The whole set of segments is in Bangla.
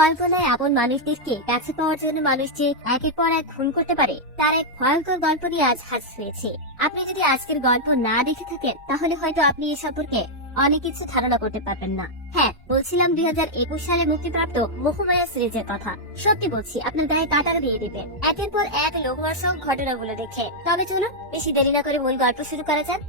কল্পনায় আপন মানুষদেরকে কাছে পাওয়ার জন্য মানুষ যে একের পর এক খুন করতে পারে, তার এক ভয়ঙ্কর গল্প নিয়ে আজ হাজির হয়েছে। আপনি যদি আজকের গল্প না দেখে থাকেন, তাহলে হয়তো আপনি এ সম্পর্কে অনেক কিছু ধারণা করতে পারবেন না। হ্যাঁ বলছিলাম দুই হাজার একুশ সালে মুক্তিপ্রাপ্ত মুখমায়া সিরিজের কথা। সত্যি বলছি, আপনার গায়ে কাটার দিয়ে দিবেন। একের পর এক লোকবর্ষক ঘটনাগুলো দেখে। তবে চলুন, বেশি দেরি না করে মূল গল্প শুরু করা যাক।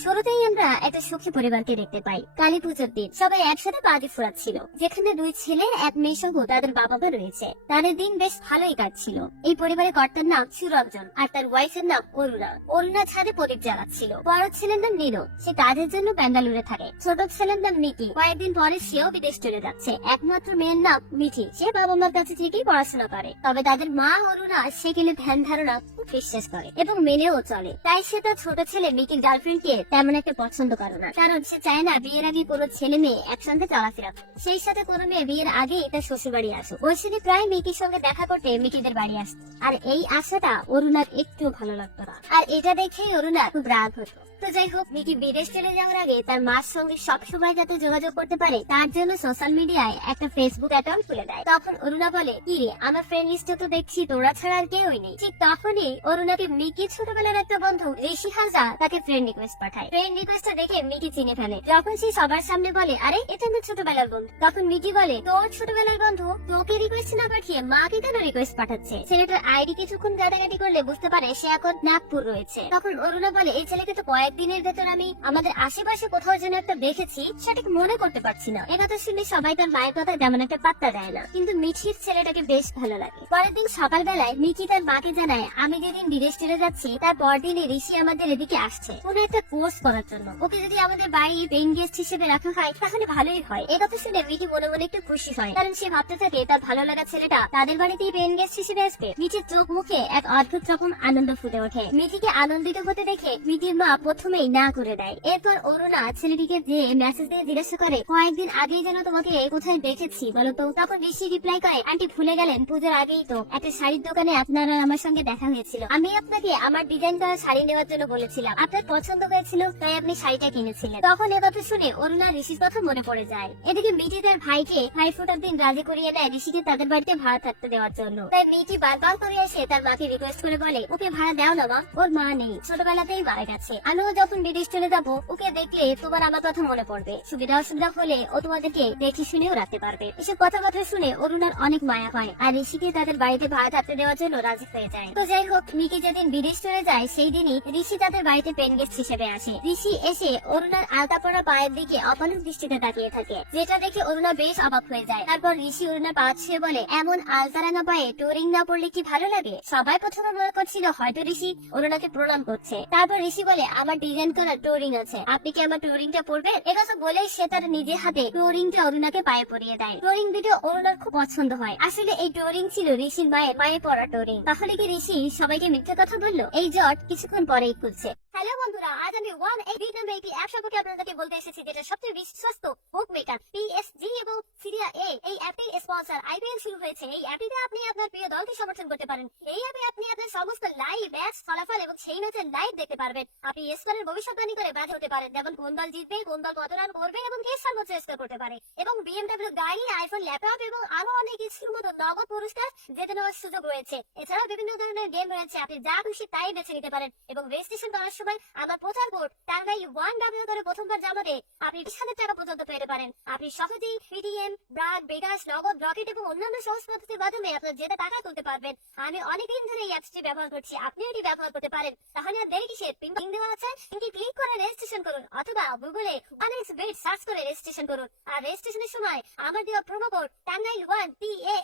শুরুতেই আমরা একটা সুখী পরিবারকে দেখতে পাই। কালী পুজোর দিন সবাই একসাথে বাজি ফুরাচ্ছিল। যেখানে দুই ছেলে, এক মেয়ে সহ তাদের বাবা মা রয়েছে। তাদের দিন বেশ ভালোই কাটছিল। এই পরিবারের কর্তার নাম সুরঞ্জন আর তার ওয়াইফের নাম অরুণা। অরুণা ছাদে প্রদীপ জ্বালাচ্ছিল। বড় ছেলের নাম নীরো। সে কাজের জন্য বেঙ্গালুরে থাকে। ছোট ছেলের নাম মিকি কয়েকদিন পরে সেও বিদেশ চলে যাচ্ছে। একমাত্র মেয়ের নাম মিঠি। সে বাবা মার কাছে থেকেই পড়াশোনা করে। তবে তাদের মা অরুণা সে গেলে ধ্যান ধারণা খুব বিশ্বাস করে এবং মেনেও চলে। তাই সে তার ছোট ছেলে মিকির গার্লফ্রেন্ডকে তেমন একটা পছন্দ করে না। কারণ সে চায় না বিয়ের আগে কোনো ছেলে মেয়ে একসঙ্গে চলাফেরা। সেই সাথে কোনো মেয়ে বিয়ের আগে তার শ্বশুর বাড়ি আসুক সাথে প্রায় মিকির সঙ্গে দেখা করতে মিকিদের বাড়ি আসতো। আর এই আশাটা অরুণার একটু ভালো লাগতো না। আর এটা দেখেই অরুণা খুব রাগ হতো। তো যাই হোক, মিকি বিদেশ চলে যাওয়ার আগে তার মার সঙ্গে সবসময় যাতে যোগাযোগ করতে পারে, তার জন্য সোশ্যাল মিডিয়ায় একটা ফেসবুক অ্যাকাউন্ট খুলে দেয়। তখন অরুণা বলে, কি রে, আমার ফ্রেন্ড লিস্টে তো দেখছি, তোরা ছাড়া আর কেউই নেই। ঠিক তখনই অরুণাকে মিকি ছোটবেলার একটা বন্ধু, ঋষি হাজা তাকে ফ্রেন্ড রিকোয়েস্ট পাঠায়। ফ্রেন্ড রিকোয়েস্টটা দেখে মিকি চিনে ফেলে। যখন সে সবার সামনে বলে, আরে, এটা আমার ছোটবেলার বন্ধু। তখন মিকি বলে, তোর ছোটবেলার বন্ধু তোকে রিকোয়েস্ট না পাঠিয়ে মাকে কেন রিকোয়েস্ট পাঠাচ্ছে? ছেলেটার আইডি কিছুক্ষণ গাদাগাদি করলে বুঝতে পারে সে এখন নাগপুর রয়েছে। তখন অরুণা বলে, এই ছেলেকে তো কয়েকদিনের ভেতর আমি আমাদের আশেপাশে কোথাও যেন একটা দেখেছি সেটাকে মনে করতে পারছি না। এ কথা শুনে সবাই তার মায়ের কথা তেমন একটা পাত্তা দেয় না। কিন্তু মিঠির ছেলেটাকে বেশ ভালো লাগে। পরের দিন সকালবেলায় মিঠি তার মাকে জানায়, আমি যেদিন বিদেশ চলে যাচ্ছি, তার পরদিনে ঋষি আমাদের এদিকে আসছে। কোন একটা কোর্স করার জন্য। ওকে যদি আমাদের বাড়ি পেইন গেস্ট হিসেবে রাখা হয়, তাহলে ভালোই হয়। এ কথা শুনে মিঠি মনে মনে একটু খুশি হয়, কারণ সে ভাবতে থাকে, তার ভালো লাগা ছেলেটা তাদের বাড়িতেই পেইন গেস্ট হিসেবে আসবে। মিঠির চোখ মুখে এক অদ্ভুত রকম আনন্দ ফুটে ওঠে। মিঠিকে আনন্দিত হতে দেখে মিঠির মা প্রথমেই না করে দেয় এরপর অরুণা ছেলেটিকে যে মেসেজ দিয়ে জিজ্ঞাসা করে, কয়েকদিন আগেই যেন তোমাকে কোথায় দেখেছি বলতো তখন ঋষি রিপ্লাই করে, আন্টি ভুলে গেলেন, পুজোর আগেই তো একটা শাড়ির দোকানে আপনারা আমার সঙ্গে দেখা হয়েছিল। আমি আপনাকে আমার ডিজাইন করা শাড়ি নেওয়ার জন্য বলেছিলাম। আপনার পছন্দ হয়েছিল, তাই আপনি শাড়িটা কিনেছিলেন। তখন এ কথা শুনে অরুণা ঋষির কথা মনে পড়ে যায়। এদিকে মিটি তার ভাইকে ভাই ফোটার দিন রাজি করিয়ে দেয় ঋষিকে তাদের বাড়িতে ভাড়া থাকতে দেওয়ার জন্য। তাই মিটি বারবার করে এসে তার মাকে রিকোয়েস্ট করে বলে, ওকে ভাড়া দাও না মা, ওর মা নেই। ছোটবেলাতেই মারা গেছে। আমিও যখন বিদেশ চলে যাব, ওকে দেখলে তোমার আমার কথা মনে পড়বে। সুবিধা অসুবিধা হলে ও তোমাদেরকে দেখে শুনেও রাখতে পারবে। এসব কথাবার্তা শুনে অরুণার অনেক মায়া হয় আর ঋষিকে তাদের বাড়িতে ভাড়া থাকতে দেওয়ার জন্য রাজি হয়ে যায়। তো যাই হোক মিকি যেদিন বিদেশ চলে যায়, সেই দিনই ঋষি তাদের বাড়িতে পেন গেস্ট হিসেবে আসে। ঋষি এসে অরুণার আলতা পড়া পায়ের দিকে অপলক দৃষ্টিতে তাকিয়ে থাকে, যেটা দেখে অরুণা বেশ অবাক হয়ে যায়। তারপর ঋষি অরুণার পা ছুঁয়ে বলে, এমন আলতারাঙা পায়ে টোরিং না পড়লে কি ভালো লাগে? সবাই প্রথমে মনে করছিল হয়তো ঋষি অরুণাকে প্রণাম করছে। তারপর ঋষি বলে, আমার ডিজাইন করা টোরিং আছে। আপনি কি আমার টোরিংটা পরবেন? একথা বলে সে তার নিজের হাতে টোরিংটা অরুণাকে পায়ে পরিয়ে দেয়। টোরিং দুটো অরুণার খুব পছন্দ হয়। আসলে এই টোরিং ছিল ঋষির মায়ের পায়ে পড়া টোরিং তাহলে কি ঋষি সবাইকে মিথ্যা কথা বলল? এই জট কিছুক্ষণ পরেই খুলছে। হ্যালো বন্ধুরা, আজ আমি ওয়ান এই বিগ নাম্বার একটি অ্যাপ সম্পর্কে আপনাদেরকে বলতে এসেছি, যেটা সবচেয়ে বিশ্বস্ত বুক মেকার পিএসজি এবং সিরিয়া এ এই অ্যাপটির স্পন্সর আইপিএল শুরু হয়েছে। এই অ্যাপটিতে আপনি আপনার প্রিয় দলকে সমর্থন করতে পারেন। এই অ্যাপে আপনি আপনার সমস্ত লাইভ ম্যাচ ফলাফল এবং সেই ম্যাচের লাইভ দেখতে পারবেন। আপনি স্কোরের ভবিষ্যৎবাণী করে বাজে হতে পারেন। যেমন কোন দল জিতবে, কোন দল কত রান করবে এবং কে সর্বোচ্চ স্কোর করতে পারে। এবং বিএমডব্লিউ গাড়ি আইফোন ল্যাপটপ এবং আরও অনেক কিছুর মতো নগদ পুরস্কার জিতে নেওয়ার সুযোগ রয়েছে। এছাড়াও বিভিন্ন ধরনের গেম রয়েছে। আপনি যা খুশি তাই বেছে নিতে পারেন। এবং রেজিস্ট্রেশন করার সময় আমার প্রচার কোড টাঙ্গাইল ওয়ান ডাব্লিউ করে প্রথমবার জমাতে আপনি বিশ হাজার টাকা পর্যন্ত পেতে পারেন। আপনি সহজেই পিটিএম ব্রাড বিকাশ নগদ রকেট এবং অন্যান্য সহজ পদ্ধতির মাধ্যমে আপনার যেটা টাকা তুলতে পারবেন। আমি অনেকদিন ধরে এই অ্যাপসটি ব্যবহার করছি আপনি এটি ব্যবহার করতে পারেন। তাহলে আর দেরি কিসের? পিন দেওয়া আছে? পিনটি ক্লিক করে রেজিস্ট্রেশন করুন, অথবা গুগলে ওয়ান এক্স বেড সার্চ করে রেজিস্ট্রেশন করুন। আর রেজিস্ট্রেশনের সময় আমার দেওয়া promo code Tangail one T A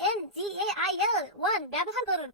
L one ব্যবহার করুন।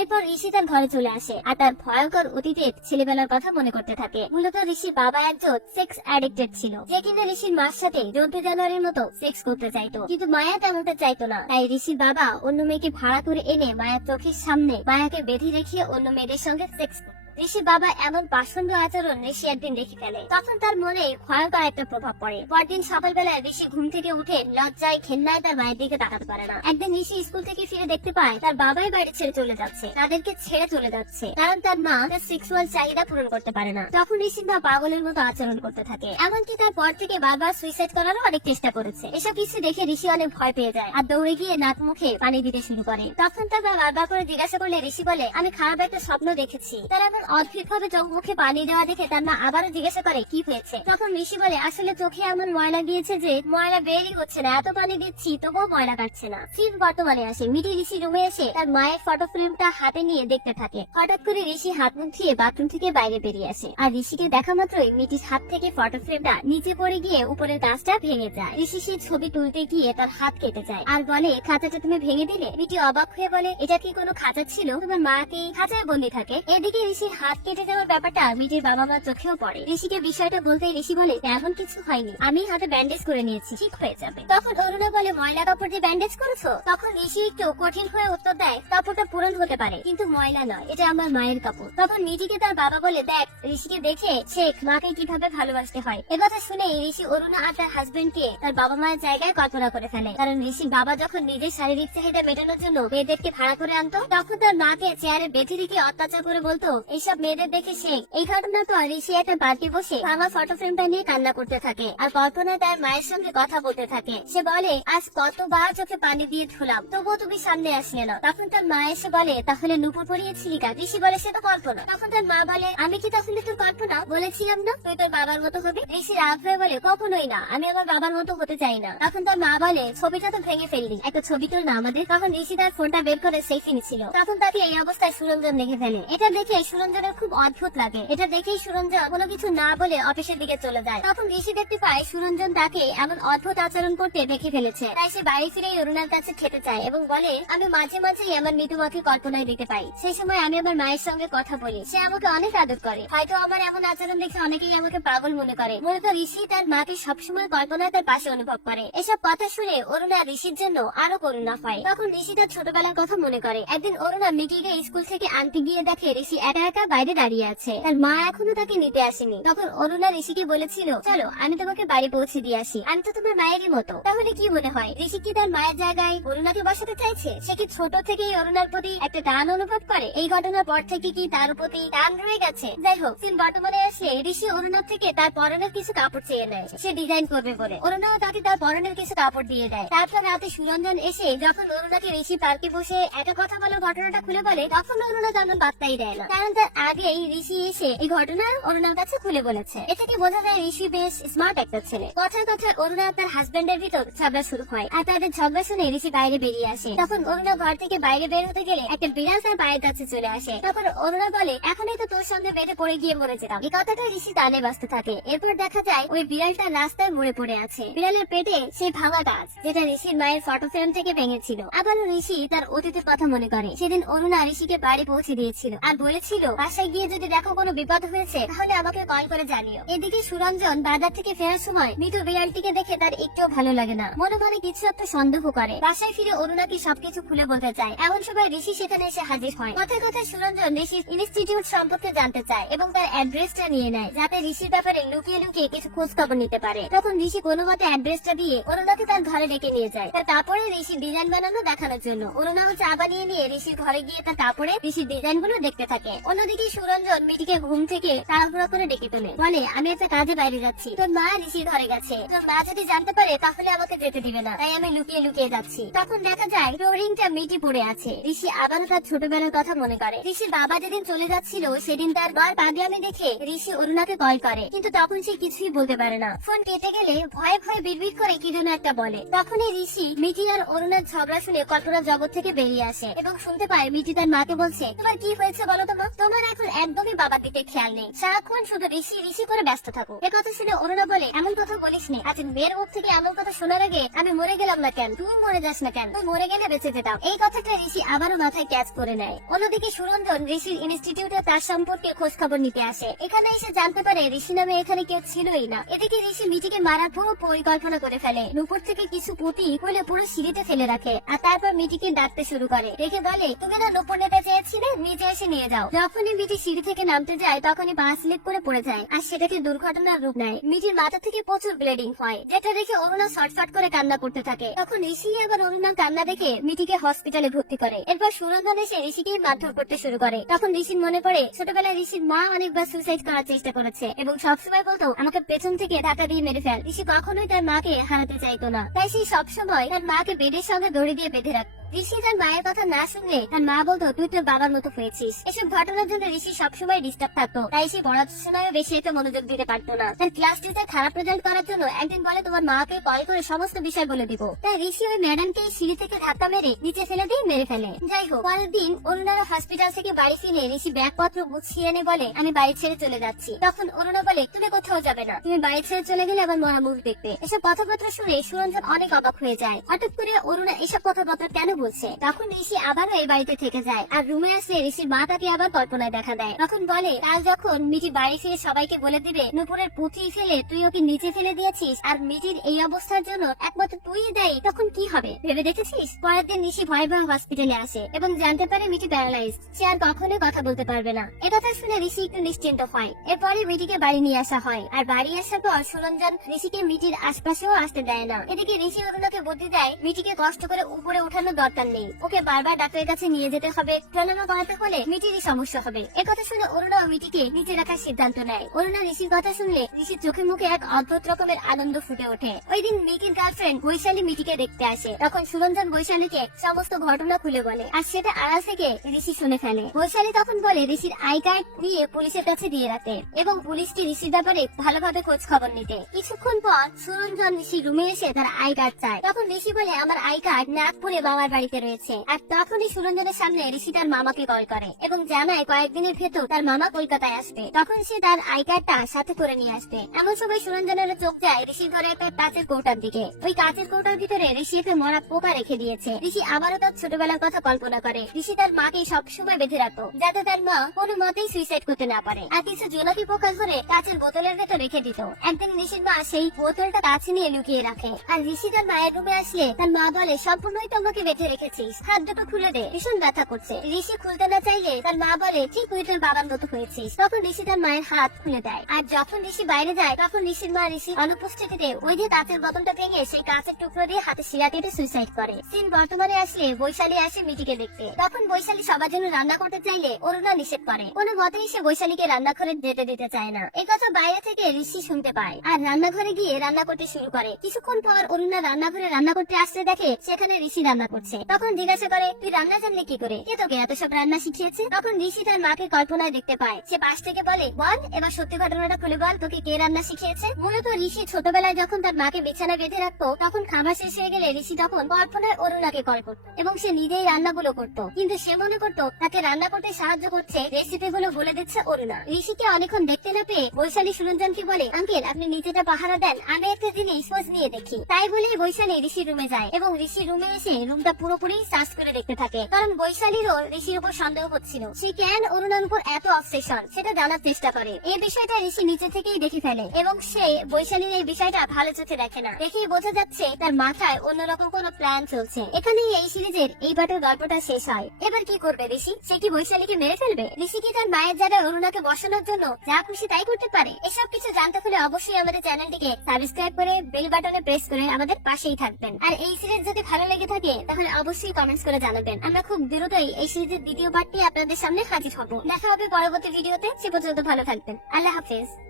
এরপর ঋষি তার ঘরে চলে আসে আর তার ভয়ঙ্কর অতীতের ছেলেবেলার কথা মনে করতে থাকে। মূলত ঋষির বাবা একজন সেক্স অ্যাডিক্টেড ছিল, যে কিনা ঋষির মার সাথে চোদ্দ জানুয়ারির মতো সেক্স করতে চাইতো। কিন্তু মায়া তেমনটা চাইতো না। তাই ঋষির বাবা অন্য মেয়েকে ভাড়া করে এনে মায়ার চোখের সামনে মায়াকে বেঁধে রেখে অন্য মেয়েদের সঙ্গে সেক্স ঋষির বাবা এমন পাষণ্ড আচরণ ঋষি একদিন দেখে ফেলে। তখন তার মনে ভয়ঙ্কর একটা প্রভাব পড়ে। পরদিন সকালবেলায় ঋষি ঘুম থেকে উঠে লজ্জায় ঘেন্নায় তার মায়ের দিকে তাকাতে পারে না। একদিন ঋষি স্কুল থেকে ফিরে দেখতে পায়, তার বাবাই বাড়ি ছেড়ে চলে যাচ্ছে। তাদেরকে ছেড়ে চলে যাচ্ছে। কারণ তার মা তার সেক্সুয়াল চাহিদা পূরণ করতে পারে না। তখন ঋষির মা পাগলের মতো আচরণ করতে থাকে। এমনকি তার পর থেকে বারবার সুইসাইড করারও অনেক চেষ্টা করেছে। এসব কিছু দেখে ঋষি অনেক ভয় পেয়ে যায় আর দৌড়ে গিয়ে নাক মুখে পানি দিতে শুরু করে। তখন তার মা বারবার করে জিজ্ঞাসা করলে ঋষি বলে, আমি খারাপ একটা স্বপ্ন দেখেছি। তার এমন অদ্ভুত ভাবে চোখ মুখে পানি দেওয়া দেখে তার মা আবারও জিজ্ঞাসা করে, কি হয়েছে? তখন ঋষি বলে, আসলে চোখে এমন ময়লা গিয়েছে যে, ময়লা বেরই হচ্ছে না। এত পানি দিচ্ছি, তবুও ময়লা কাটছে না। সিন বর্তমানে আসে। মিটি ঋষি রুমে এসে তার মায়ের ফটো ফ্রেমটা হাতে নিয়ে দেখতে থাকে। হঠাৎ করে ঋষি হাত মুখ ধুয়ে বাথরুম থেকে বাইরে বেরিয়ে আসে। আর ঋষিকে দেখা মাত্রই মিটির হাত থেকে ফটো ফ্রেমটা নিচে পড়ে গিয়ে উপরের গাছটা ভেঙে যায়। ঋষি সেই ছবি তুলতে গিয়ে তার হাত কেটে যায় আর বলে, খাঁচাটা তুমি ভেঙে দিলে? মিটি অবাক হয়ে বলে, এটা কি কোনো খাঁচা ছিল? তোমার মাকে খাঁচায় বন্দি থাকে। এদিকে ঋষির হাত কেটে যাওয়ার ব্যাপারটা মিটির বাবা মা চোখেও পড়ে। ঋষিকে বিষয়টা বলতে ঋষি বলে এমন কিছু হয়নি। আমি হাতে ব্যান্ডেজ করে নিয়েছি, ঠিক হয়ে যাবে। তখন অরুণা বলে, ময়লা কাপড় দিয়ে ব্যান্ডেজ করেছ? তখন ঋষি একটু কঠিন হয়ে উত্তর দেয়, কাপড়টা পূরণ হতে পারে, কিন্তু ময়লা নয়, এটা আমার মায়ের কাপড়। তখন নিজেকে তার বাবা বলে, দেখ, ঋষিকে দেখে শেখ মাকে কীভাবে ভালোবাসতে হয়। একথা শুনে ঋষি অরুণা আর তার হাজবেন্ডকে তার বাবা মায়ের জায়গায় কল্পনা করে ফেলে। কারণ ঋষির বাবা যখন নিজের শারীরিক চাহিদা মেটানোর জন্য মেয়েদেরকে ভাড়া করে আনতো, তখন তার মাকে চেয়ারে বেঁধে রেখে অত্যাচার করে বলতো এইসব মেয়েদের দেখে শেখ এই ঘটনা তো ঋষি একটা পার্টি বসে আমার ফটো ফ্রেমটা নিয়ে কান্না করতে থাকে আর কল্পনায় তার মায়ের সঙ্গে কথা বলতে থাকে। সে বলে, আজ কতবার চোখে পানি দিয়ে ধুলাম, তবুও তুমি সামনে আসলে না। তখন তার মা এসে বলে, তাহলে নুপুর পরিয়েছিলি কা ঋষি বলে, সে তো কল্পনা। তখন তার মা বলে, আমি কি তাহলে তোর কল্পনা? বলেছিলাম না তুই তোর বাবার মতো হবি? ঋষি রাগ হয়ে বলে, কখনোই না, আমি আমার বাবার মতো হতে চাই না। তখন তার মা বলে, ছবিটা তো ভেঙে ফেললি, একটা ছবি তোর না আমাদের? তখন ঋষি তার ফোনটা বের করে সেলফি নিছিল তখন তাকে এই অবস্থায় সুরঞ্জন দেখে ফেলে। এটা দেখে সুরঞ্জনের খুব অদ্ভুত লাগে। এটা দেখেই সুরঞ্জন কোনো কিছু না বলে অফিসের দিকে চলে যায়। তখন ঋষি দেখতে পায় সুরঞ্জন তাকে এমন অদ্ভুত আচরণ করতে দেখে ফেলেছে। তাই সে বাড়ি ফিরে অরুণার কাছে খেতে চায় এবং বলে, আমি মাঝে মাঝেই আমার মৃত্যুমাকে কল্পনায় দেখতে পাই। সেই সময় আমি আমার মায়ের সঙ্গে কথা বলি। সে আমাকে অনেক আদর করে। হয়তো আমার এমন আচরণ দেখে অনেকেই আমাকে পাগল মনে করে। মূলত ঋষি তার মাকে সবসময় কল্পনায় তার পাশে অনুভব করে। এসব কথা শুনে অরুণা ঋষির জন্য আরও করুণা পায় তখন ঋষি তার ছোটবেলার কথা মনে করে। একদিন অরুণা মিকিকে স্কুল থেকে আনতে গিয়ে দেখে ঋষি একা একা বাইরে দাঁড়িয়ে আছে। তার মা এখনও তাকে নিতে আসেনি। তখন অরুণা ঋষিকে বলেছিল, চলো, আমি তোমাকে বাড়ি পৌঁছে দিয়ে আসি। আমি তো তোমার মায়েরই মতো। তাহলে কি মনে হয়, ঋষি কি তার মায়ের জায়গায় অরুণাকে বসাতে চাইছে? সে কি ছোট থেকেই অরুণার প্রতি একটা টান অনুভব করে? এই ঘটনার পর থেকে কি তার প্রতি টান রয়ে গেছে? যাই হোক সিন বর্তমানে আসলে ঋষি অরুণার থেকে তার পরনের কিছু কাপড় চেয়ে নেয়। সে ডিজাইন করবে বলে। অরুণাও তাকে তার পরনের কিছু কাপড় দিয়ে দেয়। তারপর রাতে সুরঞ্জন এসে যখন অরুণাকে ঋষি পার্কে বসে একটা কথা বলে ঘটনাটা খুলে বলে, তখন অরুণা তেমন বার্তাই দেয় না। কারণ তার আগেই ঋষি এসে এই ঘটনা অরুণার কাছে খুলে বলেছে। এ থেকে বোঝা যায় ঋষি বেশ স্মার্ট একটা ছেলে। কথার কথা অরুণা তার হাজবেন্ডের ভিতর ঝগড়া শুরু হয় আর তাদের ঝগড়া শুনে ঋষি বাইরে বেরিয়ে আসে। তখন অরুণা ঘর থেকে বাইরে বের হতে গেলে একটা বিড়াল তার পায়ের কাছে চলে আসে। তখন অরুণা বলে, এখনই তো তোর সঙ্গে বেঁধে পড়ে গিয়ে মরে যেতাম। এই কথাটা ঋষি তালে বাঁচতে থাকে। এরপর দেখা যায় ওই বিড়ালটা রাস্তায় মরে পড়ে আছে। বিড়ালের পেটে সেই ভাঙা গাছ, যেটা ঋষির মায়ের ফটো ফ্রেম থেকে ভেঙেছিল। আবার ঋষি তার অতীতের কথা মনে করে। সেদিন অরুণা ঋষিকে বাড়ি পৌঁছে দিয়েছিল আর বলেছিল বাসায় গিয়ে যদি দেখো কোনো বিপদ হয়েছে, তাহলে আমাকে কল করে জানিও। এদিকে সুরঞ্জন বাজার থেকে ফেরার সময় মৃত বিড়ালটিকে দেখে তার একটুও ভালো লাগে না। মনে মনে কিছু একটা সন্দেহ করে। বাসায় ফিরে অরুণাকে সবকিছু খুলে বলতে চায়। এমন সময় ঋষি সেখানে এসে হাজির হয়। কথায় কথায় সুরঞ্জন ঋষির ইনস্টিটিউট সম্পর্কে জানতে চায় এবং তার অ্যাড্রেসটা নিয়ে নেয়, যাতে ঋষির ব্যাপারে লুকিয়ে লুকিয়ে কিছু খোঁজ খবর নিতে পারে। তখন ঋষি কোনো মতে অ্যাড্রেসটা দিয়ে অরুণাকে তার ঘরে ডেকে নিয়ে যায়। তার কাপড়ে ঋষির ডিজাইন বানানো দেখানোর জন্য। অরুণাও চা বানিয়ে নিয়ে ঋষির ঘরে গিয়ে তার কাপড়ে ঋষির ডিজাইনগুলো দেখতে থাকে। অন্যদিকে সুরঞ্জন মিটিকে ঘুম থেকে তাড়াহুড়া করে ডেকে তোলে। বলে, আমি একটা কাজে বাইরে যাচ্ছি। তোর মা ঋষির ঘরে গেছে। তোর মা যদি জানতে পারে, তাহলে আমাকে যেতে দিবে না। তাই আমি লুকিয়ে লুকিয়ে যাচ্ছি। তখন দেখা যায় ফ্লোরিংটা মিটি পড়ে আছে। ঋষি আবারও তার ছোটবেলার কথা মনে করে। ঋষির বাবা যেদিন চলে যাচ্ছিল, সেদিন তার মার পাগলামি দেখে ঋষি অরুণাকে কল করে। কিন্তু তখন সে কিছুই বলতে পারে না। ফোন কেটে গেলে ভয়ে ভয়ে বিড়বিড় করে কি যেন একটা বলে। তখনই ঋষি মিটি আর অরুণার ঝগড়া শুনে কল্পনা জগৎ থেকে বেরিয়ে আসে এবং শুনতে পায় মিটি তার মাকে বলছে, তোমার কি হয়েছে বলো তো মা? তোমার এখন একদমই বাবার দিকে খেয়াল নেই। সারাক্ষণ শুধু ঋষি ঋষি করে ব্যস্ত থাকো এ কথা শুনে অরুণা বলে, এমন কথা বলিস নি। আজ মেয়ের মুখ থেকে এমন কথা শোনার আগে আমি মরে গেলাম না কেন? তুই মরে যাস না কেন? তুই মরে গেলে বেঁচে যেতাম। এই কথাটা ঋষি আবারও মাথায় ক্যাচ করে নেয়। অন্যদিকে সুরঞ্জন ঋষির ইনস্টিটিউটে তার সম্পর্কে খোঁজ খবর নিতে আসে। এখানে এসে জানতে পারে ঋষি নামে এখানে কেউ ছিলই না। এদিকে ঋষি মিটিকে মারার পুরো পরিকল্পনা করে ফেলে। নুপুর থেকে কিছু পুঁতি খুলে পুরো সিঁড়িতে ফেলে রাখে আর তারপর মিটিকে ডাকতে শুরু করে। রেখে বলে, তুমি না নুপুর নেতা চেয়েছিলে? নিজে এসে নিয়ে যাও। যখন যখনই মিটি সিঁড়ি থেকে নামতে যায়, তখনই পা স্লিপ করে পড়ে যায়। আর সেটাকে দুর্ঘটনার রূপ নেয়? মিটির মাথা থেকে প্রচুর ব্লিডিং হয়, যেটা দেখে অরুণা শর্টফট করে কান্না করতে থাকে। তখন ঋষি আবার অরুণা কান্না দেখে মিটিকে হসপিটালে ভর্তি করে। এরপর সুরঞ্জন এসে ঋষিকে মারধর করতে শুরু করে। তখন ঋষির মনে পড়ে, ছোটবেলায় ঋষির মা অনেকবার সুইসাইড করার চেষ্টা করেছে এবং সবসময় বলতো, আমাকে পেছন থেকে ধাক্কা দিয়ে মেরে ফেল। ঋষি কখনোই তার মাকে হারাতে চাইতো না। তাই সেই সবসময় তার মাকে বেডের সঙ্গে দড়ি দিয়ে বেঁধে রাখত। ঋষি তার মায়ের কথা না শুনলে তার মা বলতো, তুই তোর বাবার মতো হয়েছিস। এসব ঘটনার জন্য ঋষি সবসময় ডিস্টার্ব থাকতো। তাই সে পড়াশোনায় বেশি একটা মনোযোগ দিতে পারতো না। তার ক্লাস টিচার খারাপ রেজাল্ট করার জন্য একদিন বলে, তোমার মাকে কল করে সমস্ত বিষয় বলে দিব। তাই ঋষি ওই ম্যাডামকে সিঁড়ি থেকে ধাক্কা মেরে নিচে ফেলে দিয়ে মেরে ফেলে। যাই হোক, পরের দিন অরুণারা হসপিটাল থেকে বাড়ি ফিরে ঋষি ব্যাগপত্র গুছিয়ে এনে বলে, আমি বাড়ি ছেড়ে চলে যাচ্ছি। তখন অরুণা বলে, তুমি কোথাও যাবে না। তুমি বাড়ি ছেড়ে চলে গেলে আবার মরা মুখ দেখবে। এসব কথাবার্তা শুনে সুরঞ্জন অনেক অবাক হয়ে যায়। হঠাৎ করে অরুণা এসব কথাবার্তা কেন বলছে। তখন ঋষি আবারও এই বাড়িতে থেকে যায় আর রুমে আসলে ঋষির মা তাকে আবার কল্পনায় দেখা দেয়। তখন বলে, কাল যখন মিটি বাড়ি ফিরে সবাইকে বলে দিবে, নুপুরের পুঁথি ফেলে তুই ওকে নিচে ফেলে দিয়েছিস আর মিটির এই অবস্থার জন্য একমাত্র তুই দেয়, তখন কি হবে? ভেবে দেখেছিস? পরের দিন ঋষি ভয়ে ভয়ে হসপিটালে আসে এবং জানতে পারে মিটি প্যারালাইজ সে আর কখনোই কথা বলতে পারবে না। একথা শুনে ঋষি একটু নিশ্চিন্ত হয়। এরপরে মিটিকে বাড়ি নিয়ে আসা হয়। আর বাড়ি আসার পর সুরঞ্জন ঋষিকে মিটির আশপাশেও আসতে দেয় না। এদিকে ঋষি অরুণাকে বুদ্ধি দেয় মিটিকে কষ্ট করে উপরে উঠানো দরকার নেই। ওকে বারবার ডাক্তারের কাছে নিয়ে যেতে হবে। প্রাণায়াম করাতে হলে মিটিরই সমস্যা হবে। একথা শুনে অরুণা ও মিটিকে নিচে রাখার সিদ্ধান্ত নেয়। অরুণা ঋষির কথা শুনলে ঋষির চোখে মুখে এক অদ্ভুত রকমের আনন্দ ফুটে ওঠে। ওই দিন মিটির গার্লফ্রেন্ড বৈশালী মিটিকে দেখতে আসে। তখন সুরঞ্জন বৈশালীকে সমস্ত ঘটনা খুলে বলে। আর সেটা আড়াল থেকে ঋষি শুনে ফেলে। বৈশালী তখন বলে ঋষির আই কার্ড নিয়ে পুলিশের কাছে দিয়ে রাখতে এবং পুলিশকে ঋষির ব্যাপারে ভালোভাবে খোঁজ খবর নিতে। কিছুক্ষণ পর সুরঞ্জন ঋষি রুমে এসে তার আই কার্ড চায়। তখন ঋষি বলে, আমার আই কার্ড নাগপুরে বাবার বাড়িতে রয়েছে। আর তখনই সুরঞ্জনের সামনে ঋষি তার মামাকে কল করে এবং জানায় কয়েকদিনের ভেতর তার মামা কলকাতায় আসবে। তখন সে তার আই কার্ডটা সাথে করে নিয়ে আসবে। এমন সময় সুরঞ্জনের চোখ যায় ঋষির ঘরে একটা কাচের কৌটার দিকে। ওই কাচের কৌটার ভিতরে ঋষি একটা মরা পোকা রেখে দিয়েছে। ঋষি আবারও তার ছোটবেলার কথা কল্পনা করে। ঋষি তার মাকে সবসময় বেঁধে রাখতো, যাতে তার মা কোনো মতেই সুইসাইড করতে না পারে। আর কিছু জোনাকি পোকা ধরে কাচের বোতলের ভেতর রেখে দিত। একদিন ঋষির মা সেই বোতলটা কাছে নিয়ে লুকিয়ে রাখে। আর ঋষি তার মায়ের রুমে আসলে তার মা বলে, সম্পূর্ণই তোমাকে বেঁধে রেখেছিস। হাত দুটো খুলে দে। ভীষণ ব্যথা করছে। ঋষি খুলতে না চাইলে তার মা বলে, ঠিক তুই তোর বাবার মতো হয়েছিস। তখন ঋষি তার মায়ের হাত খুলে দেয়। আর যখন ঋষি বাইরে যায়, তখন ঋষির মা ঋষি অনুপস্থিতিতে ওই যে কাঁচের বোতলটা ভেঙে সেই কাঁচের টুকরো দিয়ে হাতে শিরা কেটে সুইসাইড করে। সিন বর্তমানে আসলে বৈশালী আসে মিটিকে দেখতে। তখন বৈশালী সবার জন্য রান্না করতে চাইলে অরুণা নিষেধ করে। কোনো মতেই সে বৈশালীকে রান্নাঘরে যেতে দিতে চায় না। এই কথা বাইরে থেকে ঋষি শুনতে পায়। আর রান্নাঘরে গিয়ে রান্না করতে শুরু করে। কিছুক্ষণ পর অরুণা রান্নাঘরে রান্না করতে আসতে দেখে সেখানে ঋষি রান্না করছে। তখন জিজ্ঞাসা করে, তুই রান্না জানলি কি করে? কে তোকে এত সব রান্না শিখিয়েছে। তখন ঋষি তার মাকে কল্পনায় দেখতে পায়। সে পাশ থেকে বলে, বল, এবার সত্যি ঘটনাটা খুলে বল। তোকে কে রান্না শিখিয়েছে? মূলত ঋষি ছোটবেলায় যখন তার মাকে বিছানা বেঁধে রাখতো, তখন খাবার শেষ হয়ে গেলে ঋষি তখন কল্পনায় অরুণাকে কল করতো এবং সে নিজেই রান্নাগুলো করতো। কিন্তু সে মনে করতো, তাকে রান্না করতে সাহায্য করছে রেসিপি গুলো বলে দিচ্ছে অরুণা। ঋষিকে অনেকক্ষণ দেখতে না পেয়ে বৈশালী সুরঞ্জনকে বলে, আঙ্কেল, আপনি নিজেটা পাহারা দেন, আমি একটা জিনিস খোঁজ নিয়ে দেখি। তাই বলে বৈশালী ঋষি রুমে যায় এবং ঋষি রুমে এসে রুমটা পুরোপুরি সার্চ করে দেখতে থাকে। কারণ বৈশালীরও ঋষির উপর সন্দেহ হচ্ছিল। সে কেন অরুণার উপর এত অবসেশন সেটা জানার চেষ্টা করে। এই বিষয়টা ঋষি নিচে থেকেই দেখে ফেলে এবং সে বৈশালীর এই বিষয়টা ভালো চোখে দেখে না। দেখেই বোঝা যাচ্ছে তার মাথায় অন্যরকম কোনো প্ল্যান চলছে। এখানেই এই সিরিজের এই পাটের গল্পটা শেষ হয়। এবার কি করবে ঋষি? সে কি বৈশালীকে মেরে ফেলবে? ঋষি কি তার মায়ের জায়গায় অরুণাকে বসানোর জন্য যা খুশি তাই করতে পারে? এসব কিছু জানতে হলে অবশ্যই আমাদের চ্যানেলটিকে সাবস্ক্রাইব করে বেল বাটনে প্রেস করে আমাদের পাশেই থাকবেন। আর এই সিরিজ যদি ভালো লেগে থাকে, তাহলে অবশ্যই কমেন্টস করে জানাবেন। আমরা খুব দ্রুতই এই সিরিজের দ্বিতীয় পার্টটি আপনাদের সামনে হাজির হব। দেখা হবে পরবর্তী ভিডিওতে। সে পর্যন্ত ভালো থাকবেন। আল্লাহ হাফেজ।